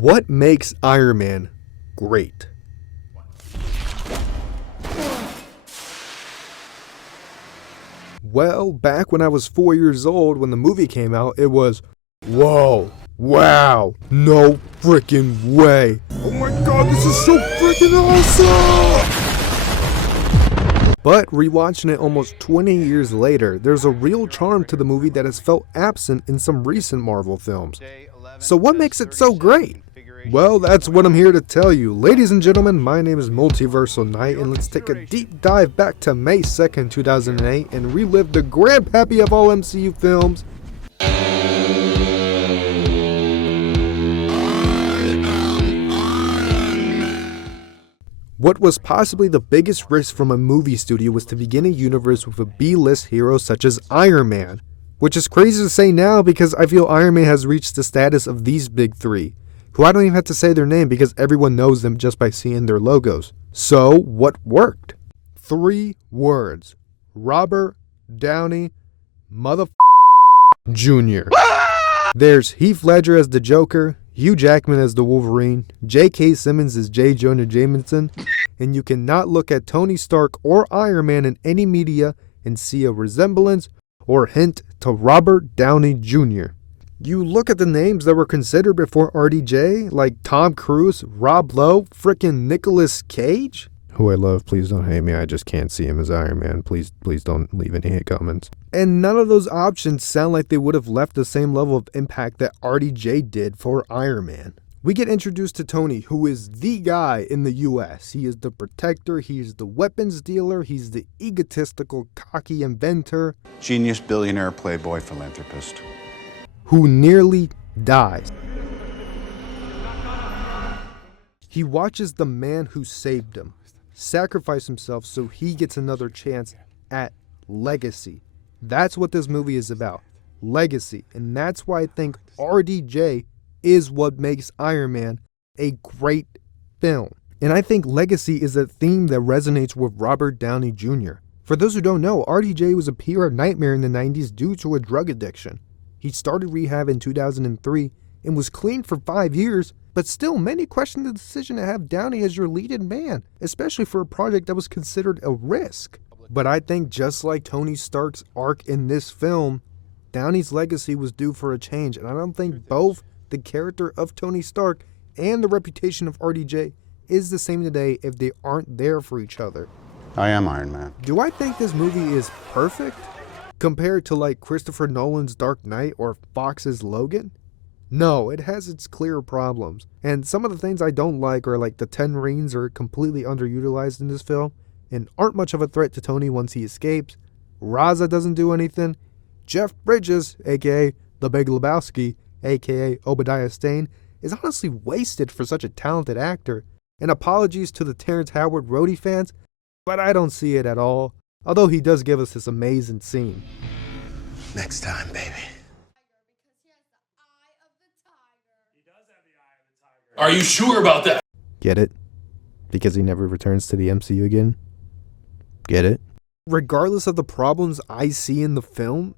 What makes Iron Man great? Well, back when I was 4 years old, when the movie came out, it was, whoa, wow, no freaking way. Oh my god, this is so freaking awesome! But rewatching it almost 20 years later, there's a real charm to the movie that has felt absent in some recent Marvel films. So what makes it so great? Well, that's what I'm here to tell you. Ladies and gentlemen, my name is Multiversal Knight, and let's take a deep dive back to May 2nd, 2008, and relive the grandpappy of all MCU films. What was possibly the biggest risk from a movie studio was to begin a universe with a B-list hero such as Iron Man. Which is crazy to say now because I feel Iron Man has reached the status of these big three, who I don't even have to say their name because everyone knows them just by seeing their logos. So, what worked? 3 words. Robert Downey Jr. There's Heath Ledger as the Joker, Hugh Jackman as the Wolverine, J.K. Simmons as J. Jonah Jameson, and you cannot look at Tony Stark or Iron Man in any media and see a resemblance or hint to Robert Downey Jr. You look at the names that were considered before RDJ, like Tom Cruise, Rob Lowe, frickin' Nicolas Cage, who I love, please don't hate me, I just can't see him as Iron Man, please don't leave any hate comments. And none of those options sound like they would have left the same level of impact that RDJ did for Iron Man. We get introduced to Tony, who is the guy in the US. He is the protector, he's the weapons dealer, he's the egotistical, cocky inventor. Genius, billionaire, playboy, philanthropist. Who nearly dies. He watches the man who saved him sacrifice himself so he gets another chance at legacy. That's what this movie is about. Legacy. And that's why I think RDJ is what makes Iron Man a great film. And I think legacy is a theme that resonates with Robert Downey Jr. For those who don't know, RDJ was a PR nightmare in the 90s due to a drug addiction. He started rehab in 2003 and was clean for 5 years, but still many questioned the decision to have Downey as your leading man, especially for a project that was considered a risk. But I think just like Tony Stark's arc in this film, Downey's legacy was due for a change, and I don't think both the character of Tony Stark and the reputation of RDJ is the same today if they aren't there for each other. I am Iron Man. Do I think this movie is perfect compared to like Christopher Nolan's Dark Knight or Fox's Logan? No, it has its clear problems. And some of the things I don't like are like the 10 Rings are completely underutilized in this film and aren't much of a threat to Tony once he escapes. Raza doesn't do anything. Jeff Bridges, aka The Big Lebowski, aka Obadiah Stane, is honestly wasted for such a talented actor. And apologies to the Terrence Howard Rhodey fans, but I don't see it at all. Although he does give us this amazing scene. Next time, baby. Are you sure about that? Get it? Because he never returns to the MCU again? Get it? Regardless of the problems I see in the film,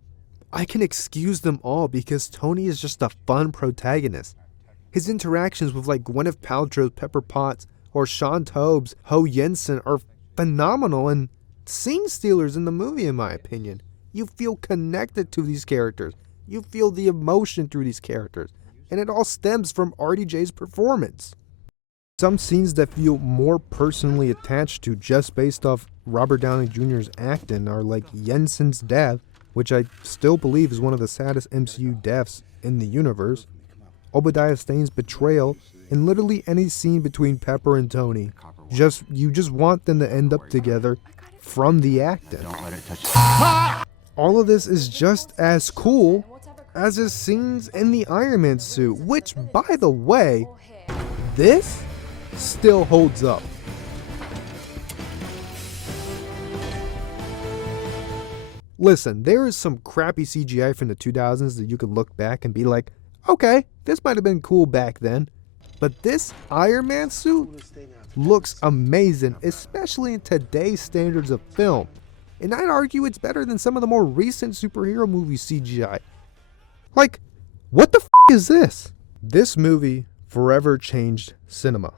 I can excuse them all because Tony is just a fun protagonist. His interactions with like Gwyneth Paltrow's Pepper Potts or Sean Tobe's Ho Jensen are phenomenal and scene stealers in the movie, in my opinion. You feel connected to these characters. You feel the emotion through these characters. And it all stems from RDJ's performance. Some scenes that feel more personally attached to just based off Robert Downey Jr.'s acting are like Jensen's death, which I still believe is one of the saddest MCU deaths in the universe, Obadiah Stane's betrayal, and literally any scene between Pepper and Tony. You just want them to end up together from the acting. All of this is just as cool as his scenes in the Iron Man suit, which, by the way, this still holds up. Listen, there is some crappy CGI from the 2000s that you can look back and be like, okay, this might have been cool back then. But this Iron Man suit looks amazing, especially in today's standards of film. And I'd argue it's better than some of the more recent superhero movie CGI. Like, what the f*** is this? This movie forever changed cinema.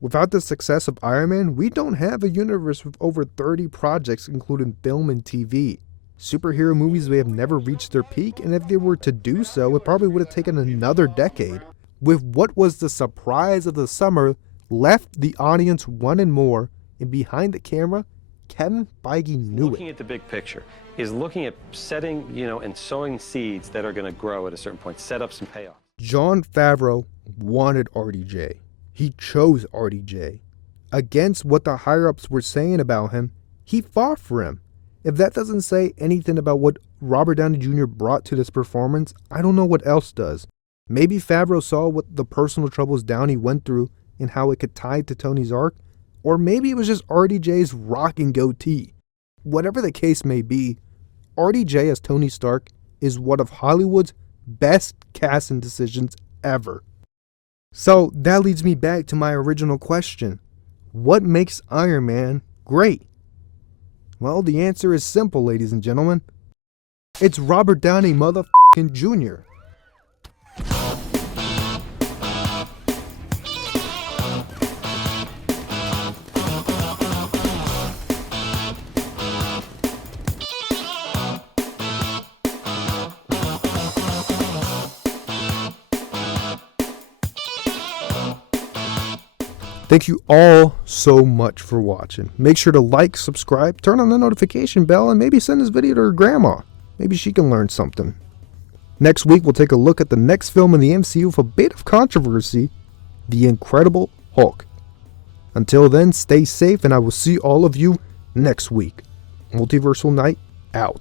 Without the success of Iron Man, we don't have a universe with over 30 projects including film and TV. Superhero movies may have never reached their peak, and if they were to do so, it probably would have taken another decade. With what was the surprise of the summer left the audience wanting more, and behind the camera, Kevin Feige knew Looking it. at the big picture is looking at setting, and sowing seeds that are going to grow at a certain point, set up some payoffs. Jon Favreau wanted RDJ. He chose RDJ. Against what the higher-ups were saying about him, he fought for him. If that doesn't say anything about what Robert Downey Jr. brought to this performance, I don't know what else does. Maybe Favreau saw what the personal troubles Downey went through and how it could tie to Tony's arc, or maybe it was just RDJ's rocking goatee. Whatever the case may be, RDJ as Tony Stark is one of Hollywood's best casting decisions ever. So that leads me back to my original question. What makes Iron Man great? Well, the answer is simple, ladies and gentlemen. It's Robert Downey motherfucking Jr. Thank you all so much for watching. Make sure to like, subscribe, turn on the notification bell, and maybe send this video to her grandma. Maybe she can learn something. Next week, we'll take a look at the next film in the MCU with a bit of controversy, The Incredible Hulk. Until then, stay safe, and I will see all of you next week. Multiversal Knight, out.